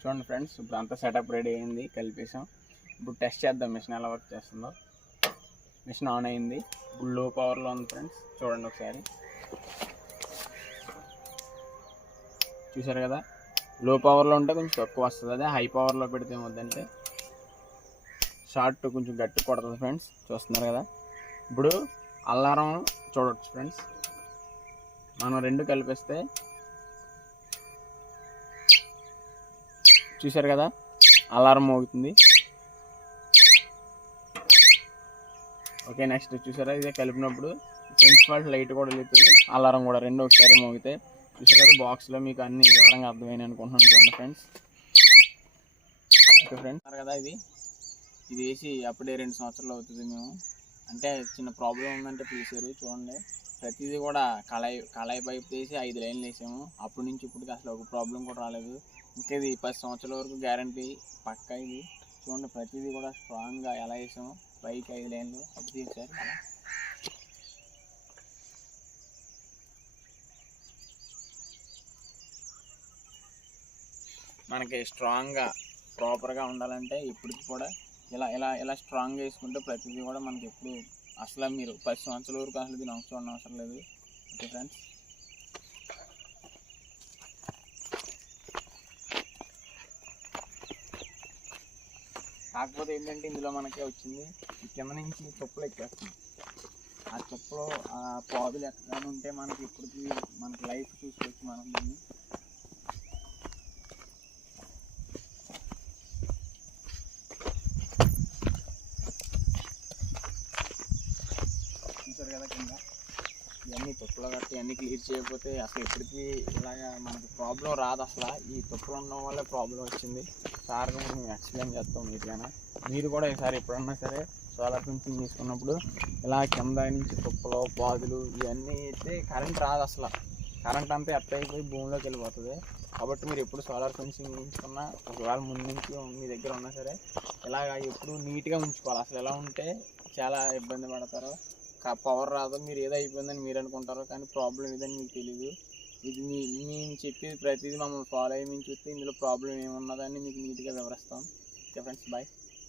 చూడండి ఫ్రెండ్స్, ఇప్పుడు అంతా సెటప్ రెడీ అయింది, కలిపేసాం. ఇప్పుడు టెస్ట్ చేద్దాం మిషన్ ఎలా వర్క్ చేస్తుందో. మిషన్ ఆన్ అయింది, ఇప్పుడు లో పవర్లో ఉంది ఫ్రెండ్స్. చూడండి ఒకసారి, చూసారు కదా, లో పవర్లో ఉంటే కొంచెం తక్కువ వస్తుంది. అదే హై పవర్లో పెడితే ఏమవుతుందంటే షార్ట్ కొంచెం గట్టి కొడుతుంది ఫ్రెండ్స్. చూస్తున్నారు కదా, ఇప్పుడు అలారం చూడవచ్చు ఫ్రెండ్స్. మనం రెండు కలిపిస్తే చూసారు కదా, అలారం మోగుతుంది. ఓకే, నెక్స్ట్ చూసారా, ఇదే కలిపినప్పుడు ప్రిన్సిపల్ లైట్ కూడా వెళ్తుంది, అలారం కూడా, రెండు ఒకసారి మోగితే. చూసారు కదా, బాక్స్లో మీకు అన్ని వివరంగా అర్థమైంది అనుకుంటున్నాను. చూడండి ఫ్రెండ్స్. ఓకే ఫ్రెండ్స్, కదా ఇది వేసి అప్పుడే 2 సంవత్సరాలు అవుతుంది. మేము అంటే చిన్న ప్రాబ్లం ఉందంటే పిలిచారు. చూడండి, ప్రతిదీ కూడా కళాయి పైప్ వేసి 5 లైన్లు వేసాము. అప్పటి నుంచి ఇప్పటికి అసలు ఒక ప్రాబ్లం కూడా రాలేదు. ఇంకా ఇది 10 సంవత్సరాల వరకు గ్యారంటీ పక్కా. ఇది చూడండి, ప్రతిదీ కూడా స్ట్రాంగ్గా ఎలా వేసాము. పైకి 5 లైన్లు అది తీసారు. మనకి స్ట్రాంగ్గా ప్రాపర్గా ఉండాలంటే ఇప్పటికి కూడా ఇలా స్ట్రాంగ్గా వేసుకుంటే ప్రతిదీ కూడా మనకి ఎప్పుడు అసలు మీరు 10 సంవత్సరాల వరకు అసలు దీని అవసరం లేదు. ఓకే ఫ్రెండ్స్, కాకపోతే ఏంటంటే ఇందులో మనకే వచ్చింది, ఈ కింద నుంచి తుప్పలు ఎక్కేస్తుంది. ఆ తుప్పలో ఆ పాదులు ఎక్కగానే ఉంటే మనకి ఇప్పటికి మనకి లైఫ్ చూసుకోవచ్చు. మనం దీన్ని చూసారు కదా, కింద ఇవన్నీ తుప్పలు కట్టి ఇవన్నీ క్లియర్ చేయకపోతే అసలు ఇప్పటికీ ఇలాగా మనకి ప్రాబ్లం రాదు. అసలు ఈ తుప్పలు ఉండడం వల్ల ప్రాబ్లం వచ్చింది. సార్ మేము ఎక్స్ప్లెయిన్ చేస్తాం నీట్గానే. మీరు కూడా ఈసారి ఎప్పుడన్నా సరే సోలార్ ఫెన్సింగ్ తీసుకున్నప్పుడు ఇలా కింద నుంచి తుప్పలు పాదులు ఇవన్నీ అయితే కరెంట్ రాదు. అసలు కరెంట్ అంతా ఎట్ట అయిపోయి భూమిలోకి వెళ్ళిపోతుంది. కాబట్టి మీరు ఎప్పుడు సోలార్ ఫెన్సింగ్ ఉంచుకున్నా, ఒకవేళ ముందు నుంచి మీ దగ్గర ఉన్నా సరే ఇలాగ ఎప్పుడు నీట్గా ఉంచుకోవాలి. అసలు ఎలా ఉంటే చాలా ఇబ్బంది పడతారు. పవర్ రాదు, మీరు ఏదో అయిపోయిందని మీరు అనుకుంటారు, కానీ ప్రాబ్లం ఏదని మీకు తెలియదు. ఇది మేము చెప్పేది ప్రతిదీ మమ్మల్ని ఫాలో అయ్యి మేము చూస్తే ఇందులో ప్రాబ్లం ఏమున్నదని మీకు నీట్గా వివరిస్తాం. Okay friends, bye.